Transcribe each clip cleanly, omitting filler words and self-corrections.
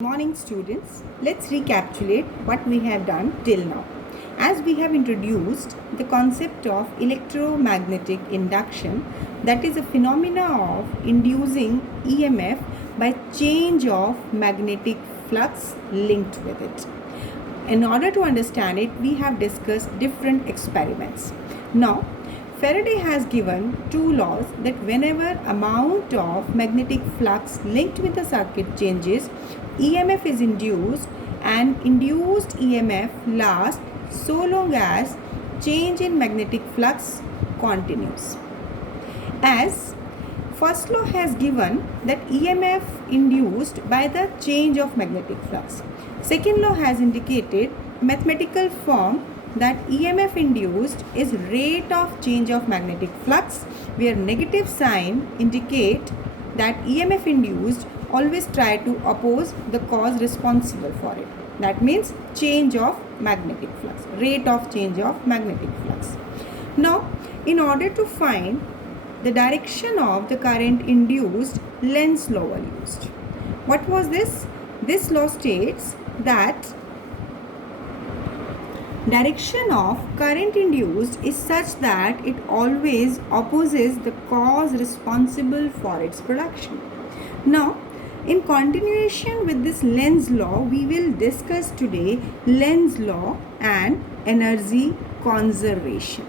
Morning students, let's recapitulate what we have done till now. As we have introduced the concept of electromagnetic induction, that is a phenomena of inducing EMF by change of magnetic flux linked with it. In order to understand it, we have discussed different experiments. Now, Faraday has given two laws that whenever amount of magnetic flux linked with the circuit changes, EMF is induced and induced EMF lasts so long as change in magnetic flux continues. As first law has given that EMF induced by the change of magnetic flux. Second law has indicated mathematical form that EMF induced is rate of change of magnetic flux, where negative sign indicate that EMF induced always try to oppose the cause responsible for it. That means change of magnetic flux, rate of change of magnetic flux. Now, in order to find the direction of the current induced, Lenz's law was used. What was this? This law states that direction of current induced is such that it always opposes the cause responsible for its production. Now, in continuation with this Lenz's law, we will discuss today Lenz's law and energy conservation.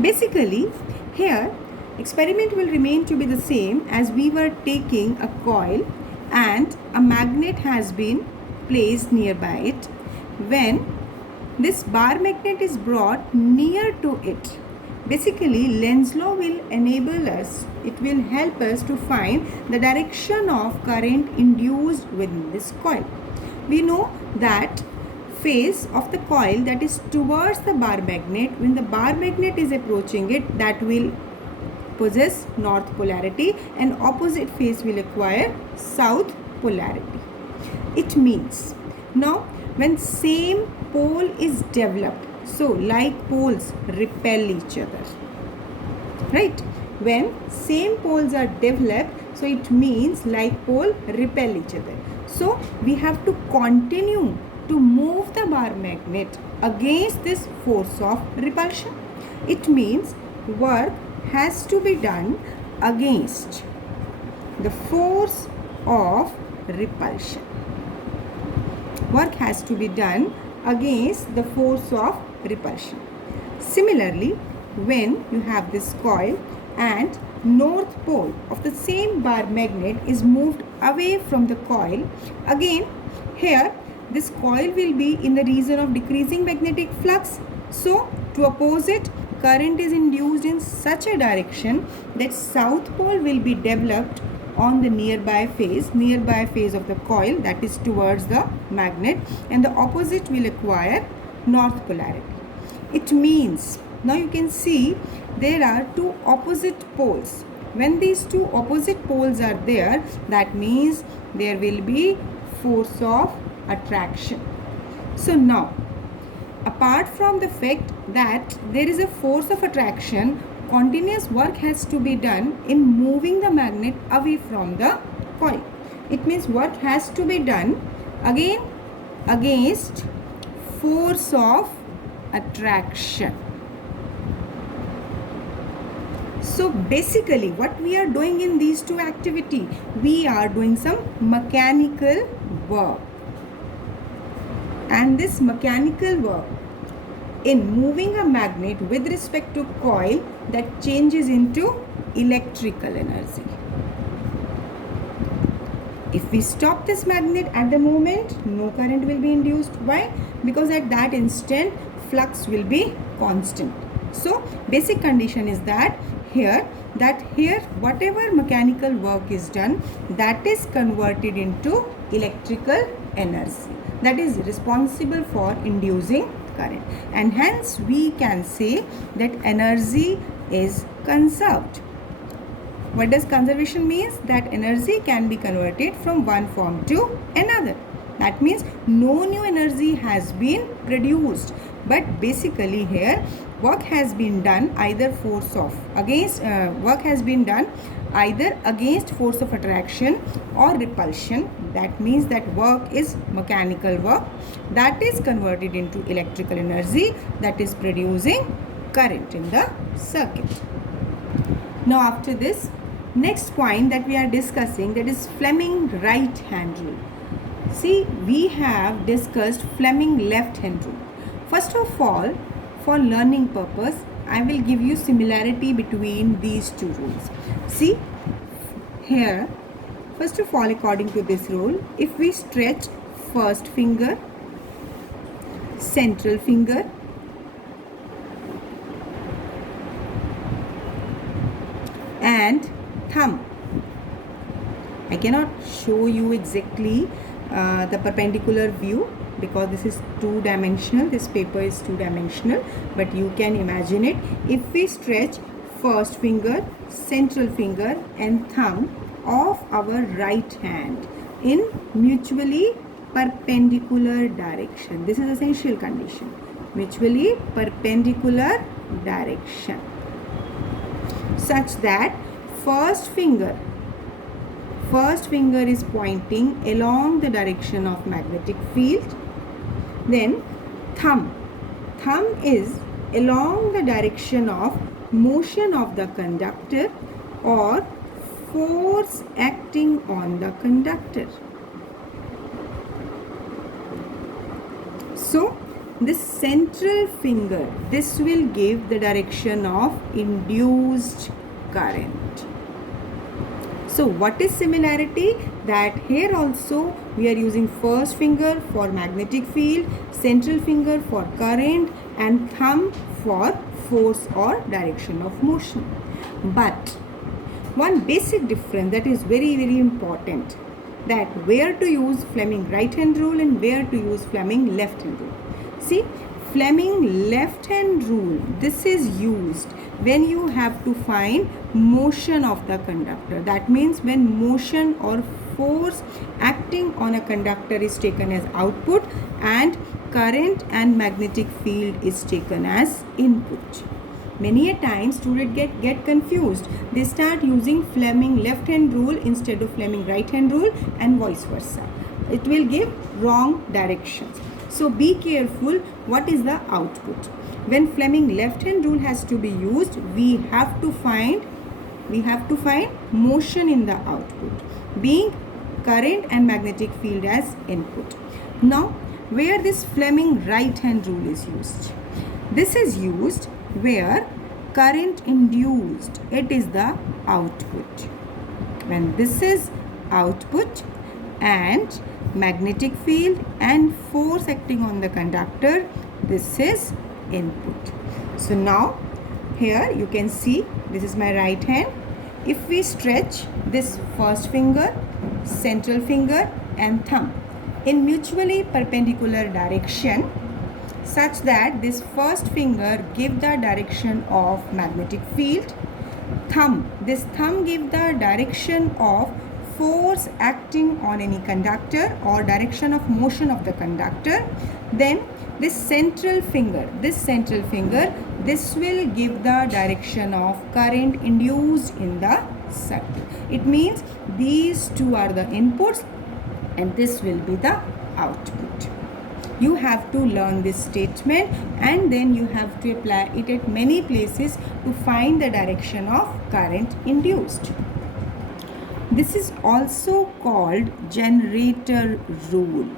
Basically, here experiment will remain to be the same as we were taking a coil and a magnet has been placed nearby it. When this bar magnet is brought near to it, basically Lenz's law will enable us, it will help us to find the direction of current induced within this coil. We know that face of the coil that is towards the bar magnet, when the bar magnet is approaching it, that will possess north polarity and opposite face will acquire south polarity. It means now when same pole is developed, so like poles repel each other, right? When same poles are developed, so it means like pole repel each other. So we have to continue to move the bar magnet against this force of repulsion. It means work has to be done against the force of repulsion. Work has to be done against the force of repulsion. Similarly, when you have this coil and north pole of the same bar magnet is moved away from the coil, again here this coil will be in the region of decreasing magnetic flux. So to oppose it, current is induced in such a direction that south pole will be developed on the nearby phase of the coil, that is towards the magnet, and the opposite will acquire north polarity. It means now you can see there are two opposite poles. When these two opposite poles are there, that means there will be force of attraction. So now, apart from the fact that there is a force of attraction, continuous work has to be done in moving the magnet away from the coil. It means work has to be done again against force of attraction. So basically what we are doing in these two activities, we are doing some mechanical work. And this mechanical work in moving a magnet with respect to coil, that changes into electrical energy. If we stop this magnet at the moment, no current will be induced. Why? Because at that instant flux will be constant. So basic condition is that here whatever mechanical work is done, that is converted into electrical energy, that is responsible for inducing current, and hence we can say that energy is conserved. What does conservation means? That energy can be converted from one form to another. That means no new energy has been produced, but basically here work has been done either force of against work has been done either against force of attraction or repulsion. That means that work is mechanical work that is converted into electrical energy, that is producing current in the circuit. Now after this, next point that we are discussing, that is Fleming right hand rule. See, we have discussed Fleming left hand rule. First of all, for learning purpose, I will give you similarity between these two rules. See, here, first of all, according to this rule, if we stretch first finger, central finger, and thumb, I cannot show you exactly the perpendicular view because this is two-dimensional, this paper is two-dimensional, but you can imagine it. If we stretch first finger, central finger and thumb of our right hand in mutually perpendicular direction, this is essential condition, mutually perpendicular direction, such that first finger is pointing along the direction of magnetic field, then thumb is along the direction of motion of the conductor or force acting on the conductor. So this central finger, this will give the direction of induced current. So what is similarity? That here also we are using first finger for magnetic field, central finger for current and thumb for force or direction of motion. But one basic difference that is very, very important, that where to use Fleming right hand rule and where to use Fleming left hand rule. See, Fleming left hand rule, this is used when you have to find motion of the conductor. That means when motion or force acting on a conductor is taken as output and current and magnetic field is taken as input. Many a times students get confused. They start using Fleming left hand rule instead of Fleming right hand rule and vice versa. It will give wrong directions. So be careful what is the output. When Fleming left hand rule has to be used, we have to find motion in the output, being current and magnetic field as input. Now where this Fleming right hand rule is used? This is used where current induced, it is the output. When this is output and magnetic field and force acting on the conductor, this is input. So now here you can see this is my right hand. If we stretch this first finger, central finger and thumb in mutually perpendicular direction, such that this first finger give the direction of magnetic field, this thumb give the direction of force acting on any conductor or direction of motion of the conductor, then this central finger, this will give the direction of current induced in the circuit. It means these two are the inputs and this will be the output. You have to learn this statement and then you have to apply it at many places to find the direction of current induced. This is also called generator rule.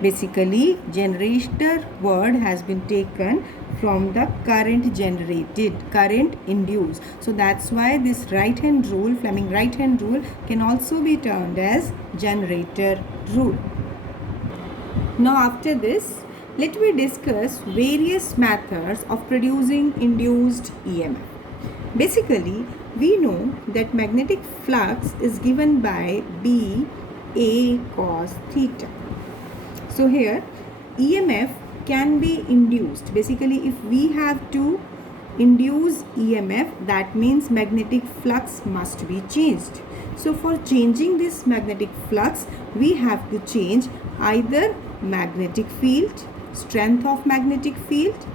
Basically, generator word has been taken from the current generated, current induced. So that's why this right hand rule, Fleming right hand rule, can also be termed as generator rule. Now after this, let me discuss various methods of producing induced EMF. Basically, we know that magnetic flux is given by B A cos theta. So here EMF can be induced. Basically, if we have to induce EMF, that means magnetic flux must be changed. So for changing this magnetic flux, we have to change either magnetic field, strength of magnetic field,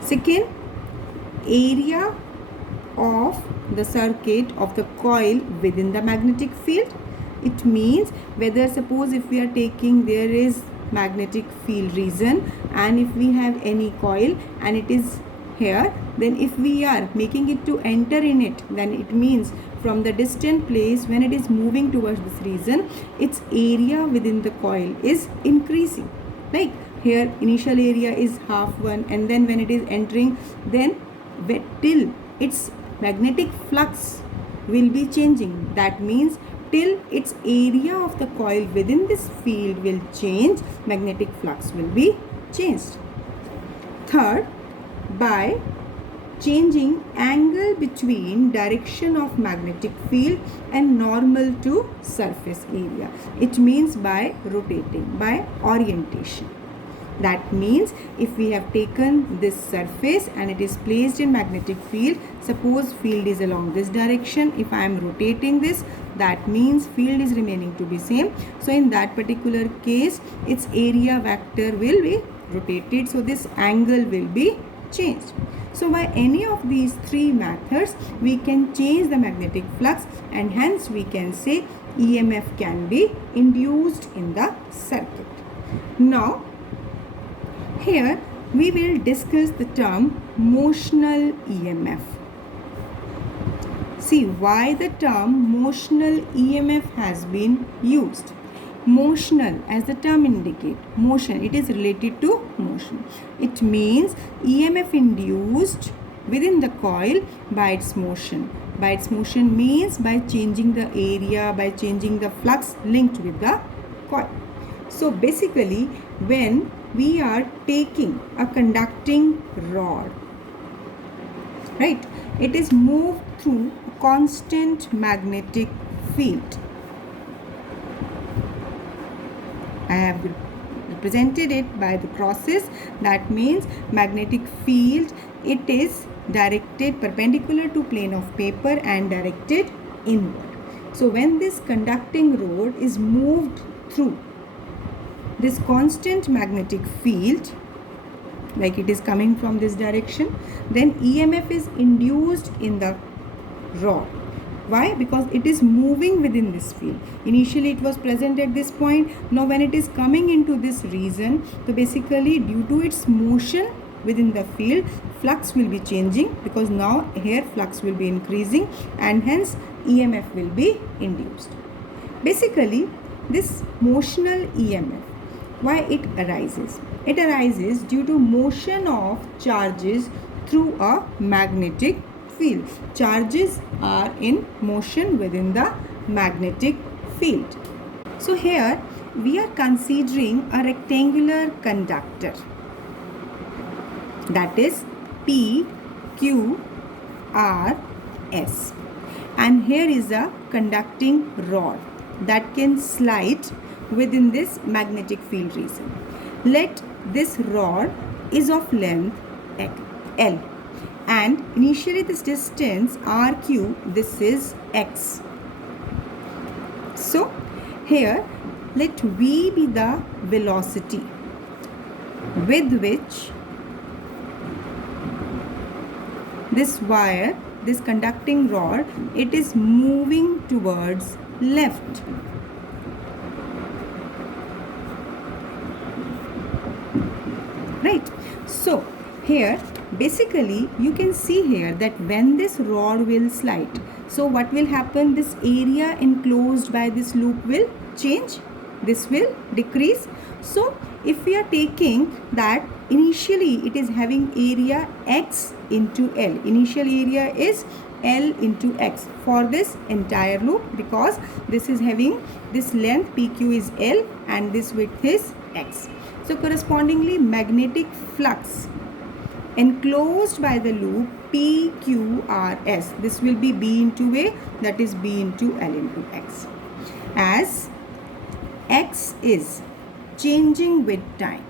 second, area of the circuit of the coil within the magnetic field. It means whether, suppose if we are taking, there is magnetic field region, and if we have any coil and it is here, then if we are making it to enter in it, then it means from the distant place, when it is moving towards this region, its area within the coil is increasing. Like here initial area is half one, and then when it is entering, then till its magnetic flux will be changing. That means till its area of the coil within this field will change, magnetic flux will be changed. Third, by changing angle between direction of magnetic field and normal to surface area. It means by rotating, by orientation. That means if we have taken this surface and it is placed in magnetic field, suppose field is along this direction, if I am rotating this, that means field is remaining to be same. So in that particular case, its area vector will be rotated, so this angle will be changed. So by any of these three methods, we can change the magnetic flux, and hence we can say EMF can be induced in the circuit. Now, here we will discuss the term motional EMF. See why the term motional EMF has been used. Motional, as the term indicates, motion, it is related to motion. It means EMF induced within the coil by its motion. By its motion means by changing the area, by changing the flux linked with the coil. So basically, when we are taking a conducting rod, right, it is moved through a constant magnetic field. I have represented it by the crosses. That means magnetic field, it is directed perpendicular to plane of paper and directed inward. So when this conducting rod is moved through this constant magnetic field, like it is coming from this direction, then EMF is induced in the rod. Why? Because it is moving within this field. Initially it was present at this point. Now when it is coming into this region, so basically due to its motion within the field, flux will be changing, because now here flux will be increasing, and hence EMF will be induced. Basically, this motional EMF, why it arises? It arises due to motion of charges through a magnetic field. Charges are in motion within the magnetic field. So here we are considering a rectangular conductor, that is P, Q, R, S, and here is a conducting rod that can slide within this magnetic field region. Let this rod is of length L, and initially this distance RQ, this is X. So here let V be the velocity with which this wire, this conducting rod, it is moving towards left. Right. So here basically you can see here that when this rod will slide, so what will happen? This area enclosed by this loop will change. This will decrease. So if we are taking that initially it is having area X into L. Initial area is L into X for this entire loop, because this is having this length PQ is L and this width is X. So correspondingly magnetic flux enclosed by the loop PQRS, this will be B into A, that is B into L into X. As X is changing with time.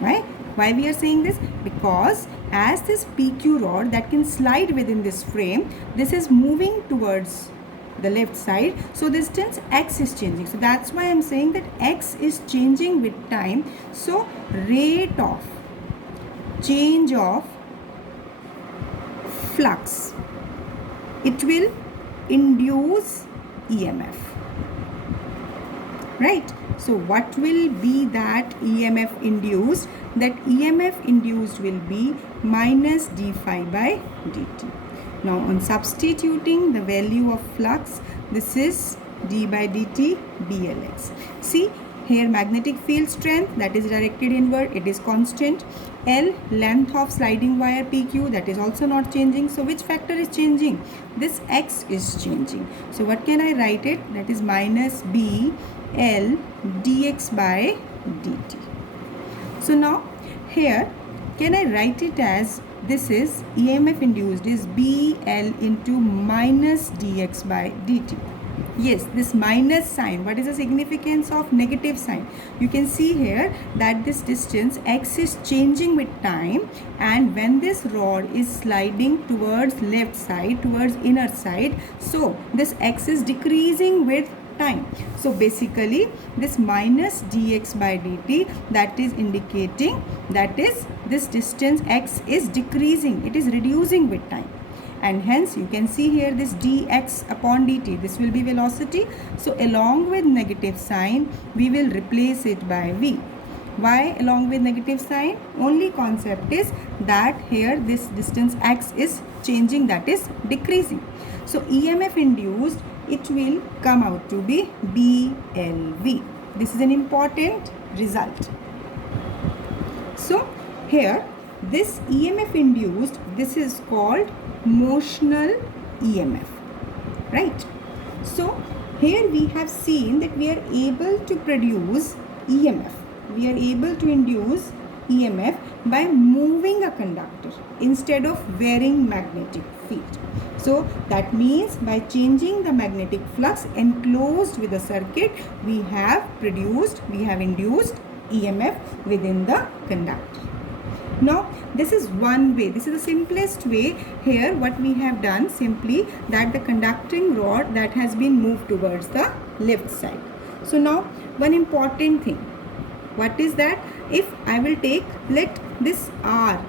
Right? Why we are saying this? Because as this PQ rod that can slide within this frame, this is moving towards the left side, so distance X is changing. So that's why I'm saying that X is changing with time. So rate of change of flux, it will induce EMF, right? So what will be that EMF induced? That EMF induced will be minus d phi by dt. Now on substituting the value of flux, this is d by dt BLX. See here, magnetic field strength, that is directed inward, it is constant. L, length of sliding wire PQ, that is also not changing. So which factor is changing? This X is changing. So what can I write it? That is minus B L dx by dt. So now here, can I write it as, this is EMF induced is BL into minus dx by dt. Yes, this minus sign, what is the significance of negative sign? You can see here that this distance X is changing with time, and when this rod is sliding towards left side, towards inner side, so this X is decreasing with time. So basically this minus dx by dt, that is indicating that is this distance X is decreasing, it is reducing with time. And hence you can see here this dx upon dt, this will be velocity. So along with negative sign, we will replace it by v. Why along with negative sign? Only concept is that here this distance x is changing, that is decreasing. So EMF induced, it will come out to be BLV. This is an important result. So here this EMF induced, this is called motional EMF, right? So here we have seen that we are able to produce EMF, we are able to induce EMF by moving a conductor instead of wearing magnetic field. So that means by changing the magnetic flux enclosed with the circuit, we have induced EMF within the conductor. Now this is one way, this is the simplest way. Here what we have done, simply that the conducting rod that has been moved towards the left side. So now one important thing, what is that? If I will take, let this R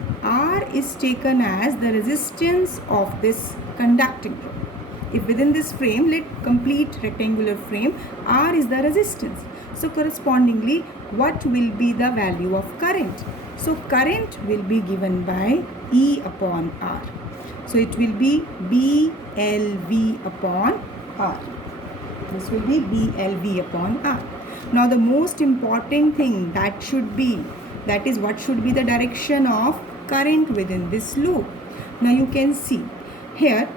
is taken as the resistance of this conducting rod. If within this frame, let complete rectangular frame, R is the resistance. So correspondingly, what will be the value of current? So current will be given by E upon R. So it will be BLV upon R. This will be BLV upon R. Now the most important thing that should be, that is what should be the direction of current within this loop. Now you can see here,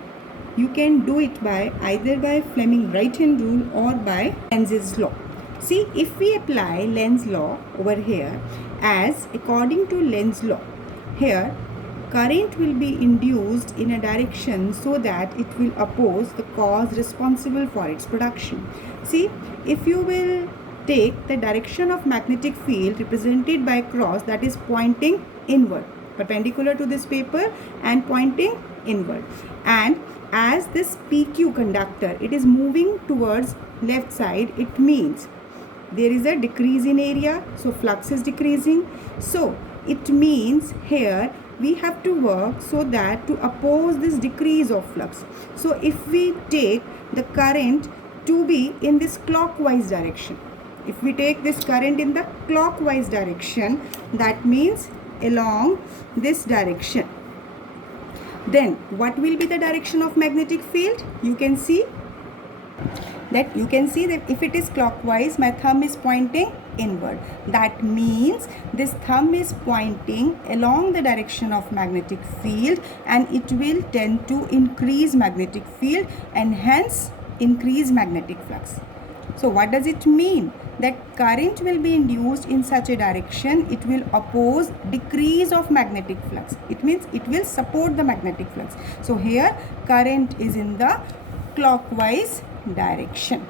you can do it by either by Fleming right-hand rule or by Lenz's law. See, if we apply Lenz law over here, as according to Lenz law, here current will be induced in a direction so that it will oppose the cause responsible for its production. See, if you will take the direction of magnetic field represented by cross, that is pointing inward, perpendicular to this paper and pointing inward, and as this PQ conductor, it is moving towards left side, it means there is a decrease in area, so flux is decreasing. So it means here we have to work so that to oppose this decrease of flux. So if we take the current to be in this clockwise direction, if we take this current in the clockwise direction, that means along this direction, then what will be the direction of magnetic field? You can see that if it is clockwise, my thumb is pointing inward. That means this thumb is pointing along the direction of magnetic field, and it will tend to increase magnetic field and hence increase magnetic flux. So what does it mean? That current will be induced in such a direction, it will oppose decrease of magnetic flux. It means it will support the magnetic flux. So here current is in the clockwise direction.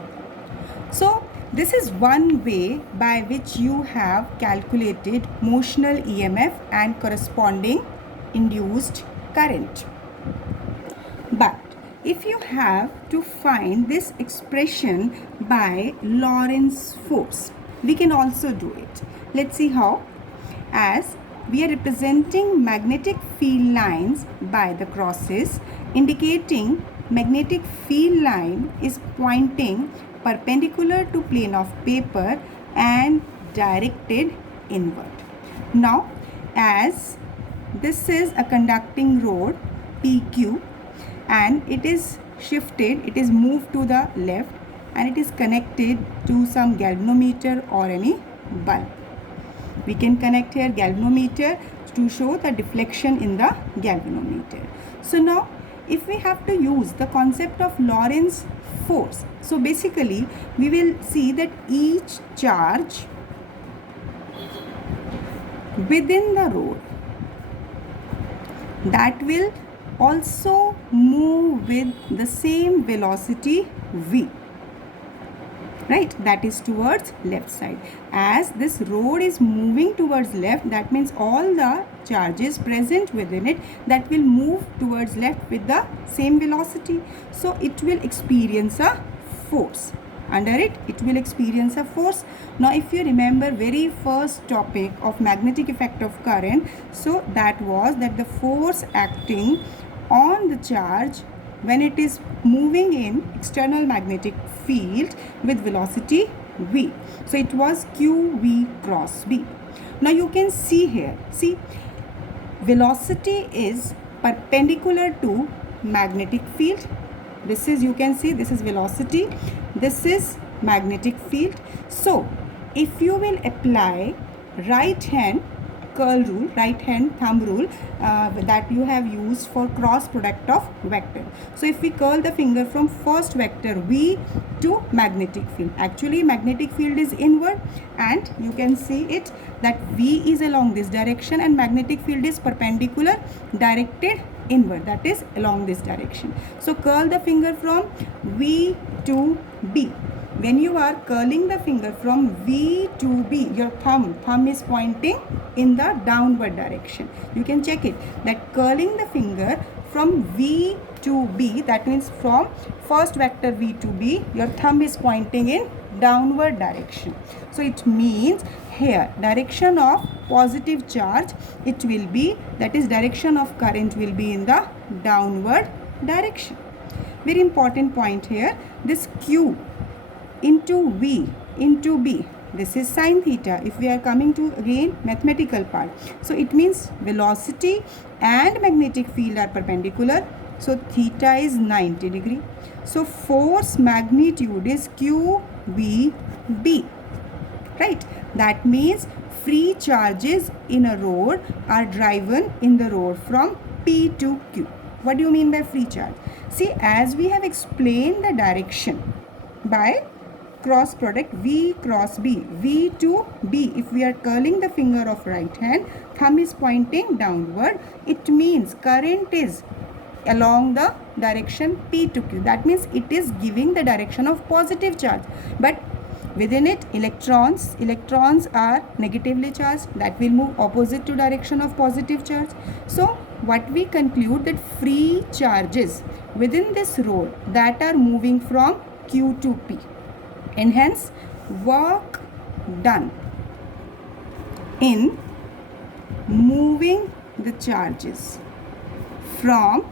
So this is one way by which you have calculated motional EMF and corresponding induced current. But if you have to find this expression by Lorentz force, we can also do it. Let's see how. As we are representing magnetic field lines by the crosses, indicating magnetic field line is pointing perpendicular to plane of paper and directed inward. Now, as this is a conducting rod PQ and it is shifted, it is moved to the left and it is connected to some galvanometer or any bulb. We can connect here galvanometer to show the deflection in the galvanometer. So now if we have to use the concept of Lorentz force, so basically we will see that each charge within the rod that will also move with the same velocity v, right, that is towards left side. As this rod is moving towards left, that means all the charges present within it that will move towards left with the same velocity, so it will experience a force. Under it will experience a force. Now if you remember very first topic of magnetic effect of current, so that was that the force acting on the charge when it is moving in external magnetic field with velocity v, so it was qv cross b. Now you can see here, see, velocity is perpendicular to magnetic field. This is, you can see, this is velocity, this is magnetic field. So if you will apply right hand curl rule, right hand thumb rule that you have used for cross product of vector. So if we curl the finger from first vector v to magnetic field, actually magnetic field is inward and you can see it that v is along this direction and magnetic field is perpendicular directed inward, that is along this direction. So curl the finger from v to b. When you are curling the finger from V to B, your thumb is pointing in the downward direction. You can check it that curling the finger from V to B, that means from first vector V to B, your thumb is pointing in downward direction. So it means here direction of positive charge, it will be, that is direction of current will be in the downward direction. Very important point here, this Q into V into B, this is sine theta. If we are coming to again mathematical part, so it means velocity and magnetic field are perpendicular, so theta is 90 degree. So force magnitude is QVB, right? That means free charges in a rod are driven in the rod from P to Q. What do you mean by free charge? See, as we have explained the direction by cross product V cross B, V to B, if we are curling the finger of right hand, thumb is pointing downward, it means current is along the direction P to Q. That means it is giving the direction of positive charge, but within it electrons are negatively charged, that will move opposite to direction of positive charge. So what we conclude that free charges within this rod that are moving from Q to P, and hence work done in moving the charges from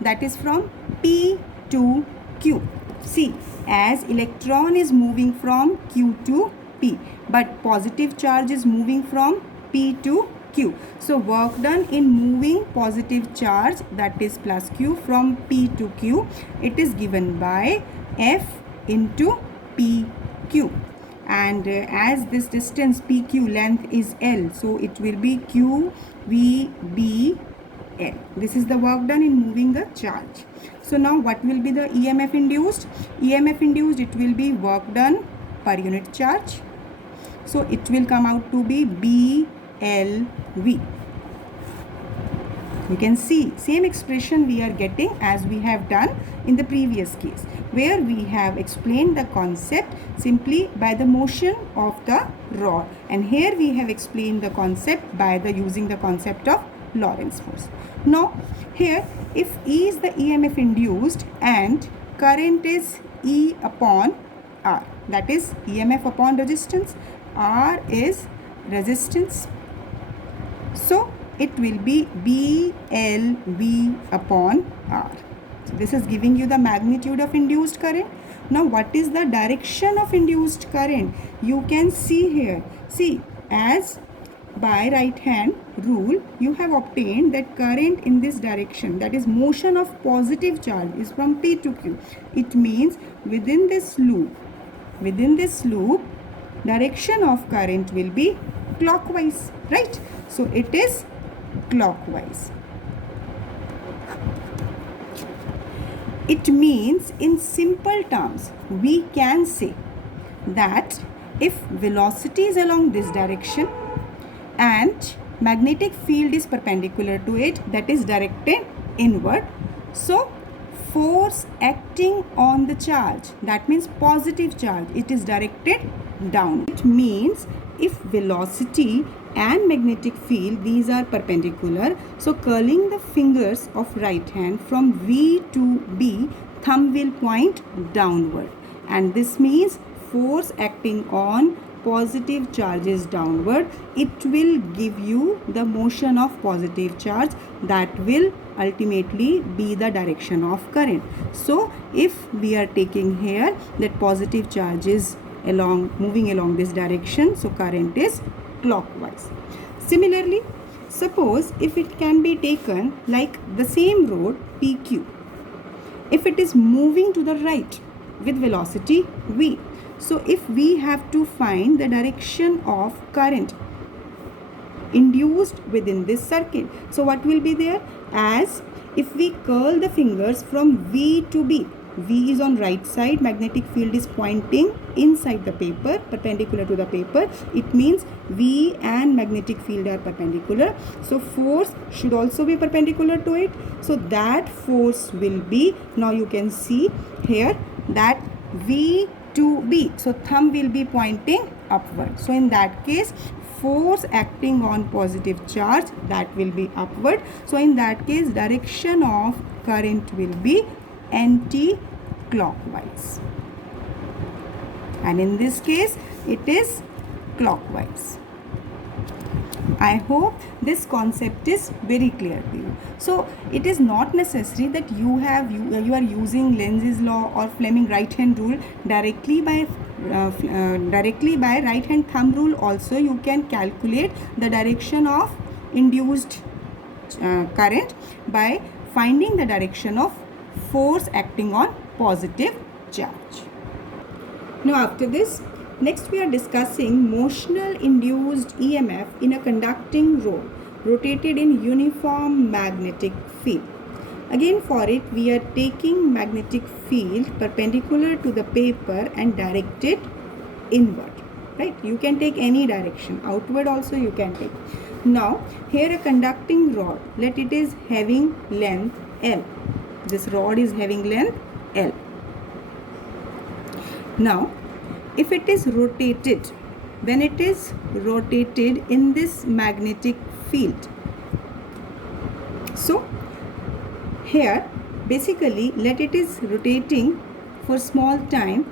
that is from P to Q. See, as electron is moving from Q to P, but positive charge is moving from P to Q. So work done in moving positive charge, that is plus Q, from P to Q, it is given by F into PQ. And as this distance PQ length is L, so it will be QVB L. This is the work done in moving the charge. So now what will be the EMF induced? EMF induced, it will be work done per unit charge. So it will come out to be BLV. You can see same expression we are getting as we have done in the previous case, where we have explained the concept simply by the motion of the rod, and here we have explained the concept by the using the concept of Lorentz force. Now here, if E is the EMF induced and current is E upon R, that is EMF upon resistance. R is resistance. So it will be BLV upon R. So this is giving you the magnitude of induced current. Now what is the direction of induced current? You can see here. See, as by right hand rule, you have obtained that current in this direction, that is motion of positive charge, is from P to Q. It means within this loop, direction of current will be clockwise, right? So it is clockwise. It means, in simple terms, we can say that if velocity is along this direction and magnetic field is perpendicular to it, that is directed inward, so force acting on the charge, that means positive charge, it is directed down. It means if velocity and magnetic field, these are perpendicular, so curling the fingers of right hand from V to B, thumb will point downward, and this means force acting on positive charges downward, it will give you the motion of positive charge, that will ultimately be the direction of current. So if we are taking here that positive charge is moving along this direction, so current is clockwise. Similarly, suppose if it can be taken like the same road PQ, if it is moving to the right with velocity V, so if we have to find the direction of current induced within this circuit, so what will be there? As if we curl the fingers from V to B, V is on right side, magnetic field is pointing inside the paper, perpendicular to the paper, it means V and magnetic field are perpendicular, so force should also be perpendicular to it, so that force will be, now you can see here that V to B, so thumb will be pointing upward, so in that case force acting on positive charge, that will be upward, so in that case direction of current will be anti-clockwise, and in this case it is clockwise. I hope this concept is very clear to you. So it is not necessary that you are using Lenz's law or Fleming right hand rule directly by right hand thumb rule. Also you can calculate the direction of induced current by finding the direction of force acting on positive charge. Now after this, next we are discussing motional induced EMF in a conducting rod rotated in uniform magnetic field. Again for it we are taking magnetic field perpendicular to the paper and directed inward, right? You can take any direction, outward also you can take. Now here a conducting rod, let it is having length L. This rod is having length L. Now if it is rotated, when it is rotated in this magnetic field, so here basically let it is rotating for small time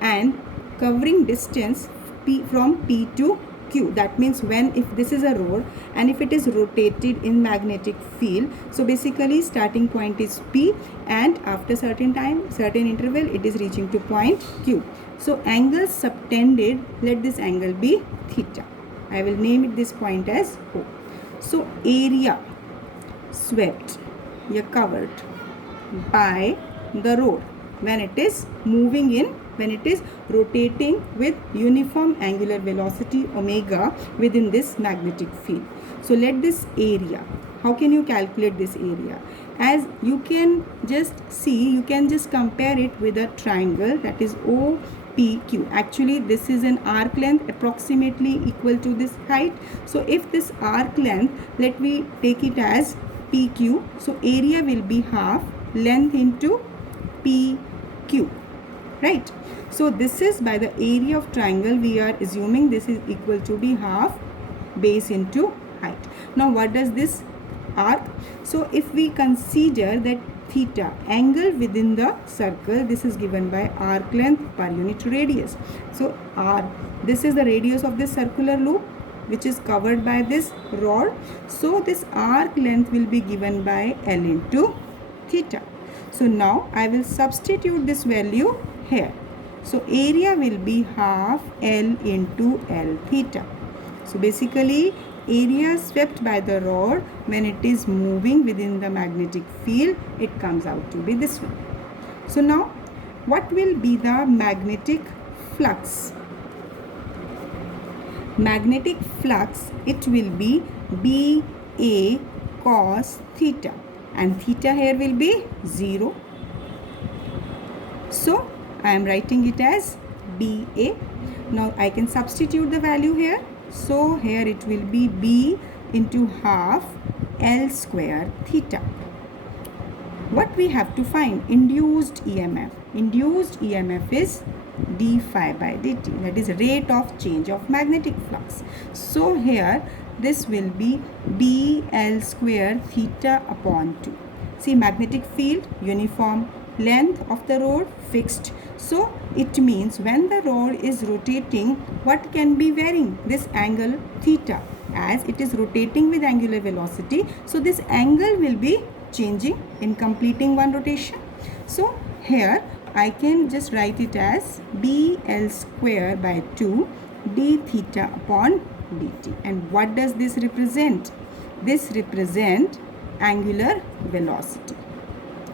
and covering distance from P to Q, that means when if this is a rod and if it is rotated in magnetic field, so basically starting point is P and after certain time, certain interval, it is reaching to point Q. So angle subtended, let this angle be theta. I will name it this point as O. So area swept, covered by the rod when it is moving in, when it is rotating with uniform angular velocity omega within this magnetic field. So let this area, how can you calculate this area? As you can just see, you can just compare it with a triangle, that is OPQ. Actually this is an arc length approximately equal to this height. So if this arc length, let me take it as PQ, so area will be half length into PQ, right? So this is by the area of triangle, we are assuming this is equal to be half base into height. Now what does this arc? So if we consider that theta. Angle within the circle, this is given by arc length per unit radius. So r, this is the radius of this circular loop which is covered by this rod. So this arc length will be given by L into theta. So now I will substitute this value here. So area will be half L into L theta. So basically area swept by the rod when it is moving within the magnetic field, it comes out to be this one. So now what will be the magnetic flux? Magnetic flux, it will be BA cos theta, and theta here will be 0. So I am writing it as BA. Now I can substitute the value here. So here it will be B into half L square theta. What we have to find? Induced EMF. Induced EMF is d phi by dt, that is rate of change of magnetic flux. So here this will be BL square theta upon 2. See, magnetic field uniform, length of the rod fixed. So it means when the rod is rotating, what can be varying? This angle theta, as it is rotating with angular velocity. So this angle will be changing in completing one rotation. So here I can just write it as BL square by 2 d theta upon dt. And what does this represent? This represents angular velocity,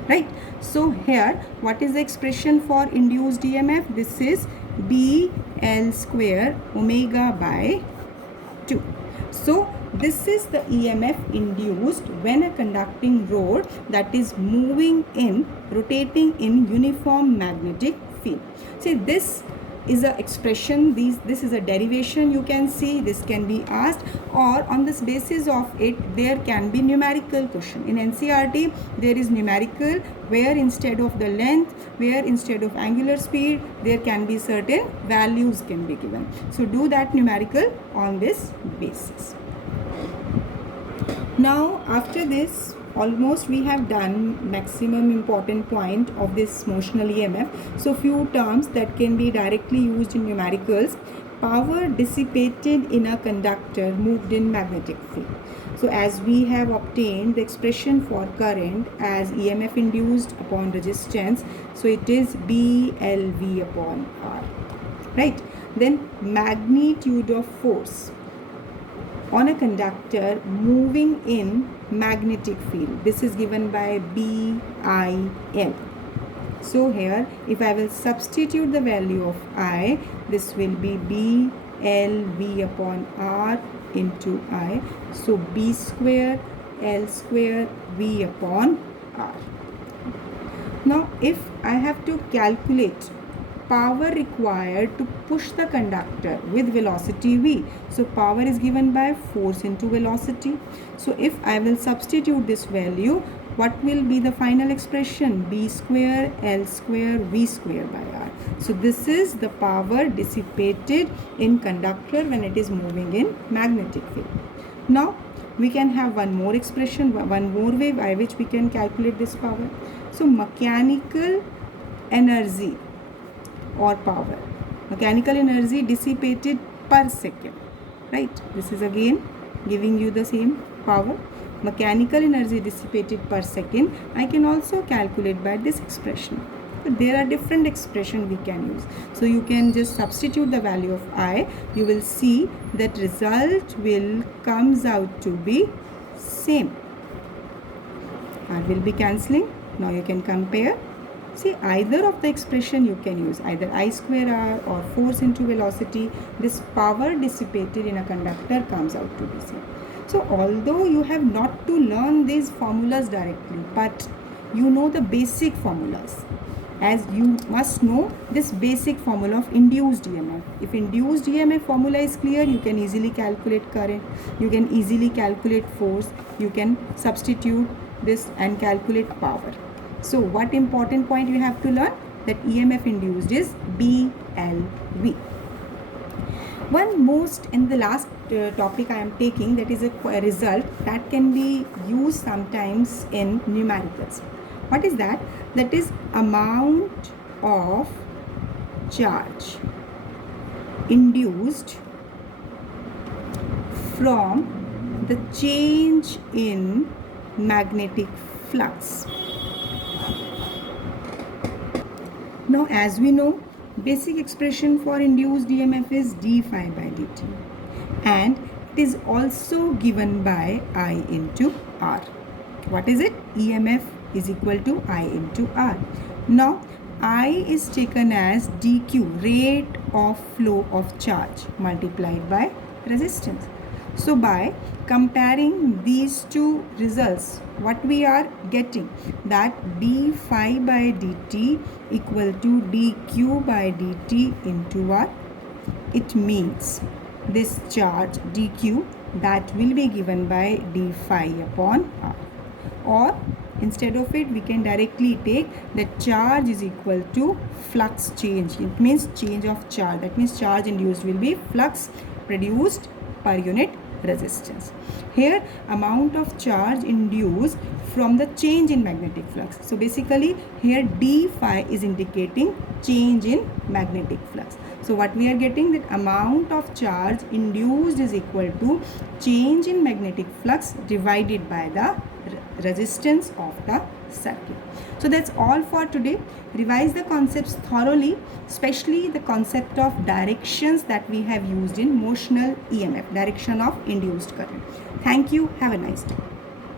right? So here what is the expression for induced EMF? This is BL square omega by 2. So this is the EMF induced when a conducting rod that is moving in, rotating in uniform magnetic field. See, this is a expression, this is a derivation you can see, this can be asked, or on this basis of it there can be numerical question. In NCERT there is numerical where instead of the length, where instead of angular speed, there can be certain values can be given. So do that numerical on this basis. Now after this, almost we have done maximum important point of this motional EMF. So few terms that can be directly used in numericals. Power dissipated in a conductor moved in magnetic field. So as we have obtained the expression for current as EMF induced upon resistance, so it is BLV upon R, right? Then magnitude of force on a conductor moving in magnetic field, this is given by BIL. So here if I will substitute the value of I, this will be BLV upon R into I. So B square L square V upon R. Now if I have to calculate power required to push the conductor with velocity v, so power is given by force into velocity. So if I will substitute this value, what will be the final expression? B square L square V square by R. So this is the power dissipated in conductor when it is moving in magnetic field. Now we can have one more expression, one more way by which we can calculate this power. So mechanical energy or power, mechanical energy dissipated per second, right? This is again giving you the same power, mechanical energy dissipated per second. I can also calculate by this expression. But there are different expressions we can use. So you can just substitute the value of I. You will see that result will comes out to be same. R will be cancelling. Now you can compare. See, either of the expression you can use, either I square R or force into velocity. This power dissipated in a conductor comes out to be same. So although you have not to learn these formulas directly, but you know the basic formulas, as you must know this basic formula of induced EMF. If induced EMF formula is clear, you can easily calculate current, you can easily calculate force, you can substitute this and calculate power. So what important point you have to learn? That EMF induced is BLV. One most in the last topic I am taking, that is a result that can be used sometimes in numericals. What is that? That is amount of charge induced from the change in magnetic flux. Now, as we know, basic expression for induced EMF is d phi by dt, and it is also given by I into R. What is it? EMF is equal to I into R. Now, I is taken as dq, rate of flow of charge, multiplied by resistance. So by comparing these two results, what we are getting, that d phi by dt equal to dq by dt into R. It means this charge dq, that will be given by d phi upon R. Or instead of it, we can directly take that charge is equal to flux change. It means change of charge. That means charge induced will be flux produced per unit resistance. Here, amount of charge induced from the change in magnetic flux. So basically here d phi is indicating change in magnetic flux. So what we are getting, that amount of charge induced is equal to change in magnetic flux divided by the resistance of the circuit. So that's all for today. Revise the concepts thoroughly, especially the concept of directions that we have used in motional EMF, direction of induced current. Thank you. Have a nice day.